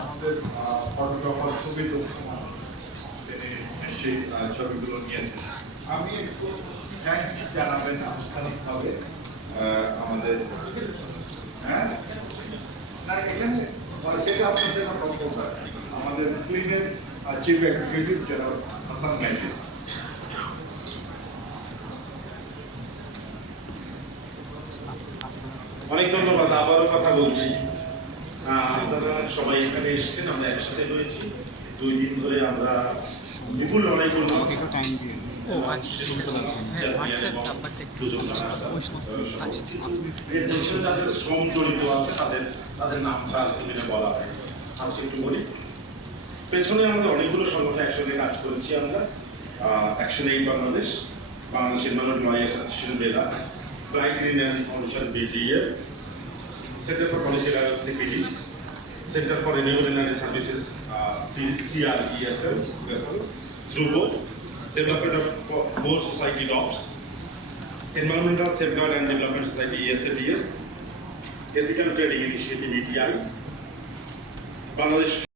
আমাদের ফটোগ্রাফার খুবই দক্ষ মানুষ, তিনি নিশ্চয়ই ছবিগুলো নিয়েছেন। আমি একটু থ্যাঙ্কস জানাবেন আনুষ্ঠানিকভাবে আমাদের হ্যাঁ না এখানে যেটা আপনার জন্য বক্তব্য আমাদের ফিল্মের চিফ এক্সিকিউটিভ জনাব হাসান মাইতি। অনেক ধন্যবাদ। আবারও কথা বলছি, আপনারা সবাই এখানে এসেছেন, আমরা একসাথে রয়েছি। 2 দিন ধরে আমরা বিপুল লড়াই করলাম। যাদের শ্রম জড়িত আছে তাদের নামটা এখানে বলা হয়। আজকে একটু বলি, পেছনে আমাদের অনেকগুলো সংগঠন একসঙ্গে কাজ করেছি আমরা। Action aid Bangladesh, Bangladesh environment law association BELA, flight green and foundation BGF, Center for Policy and CPD, Center for Renewable Energy Services, CRESL, Drubo, Development of More Society DOPS, Environmental Safeguard and Development Society ESADS, Ethical Trading Initiative ETI, Bangladesh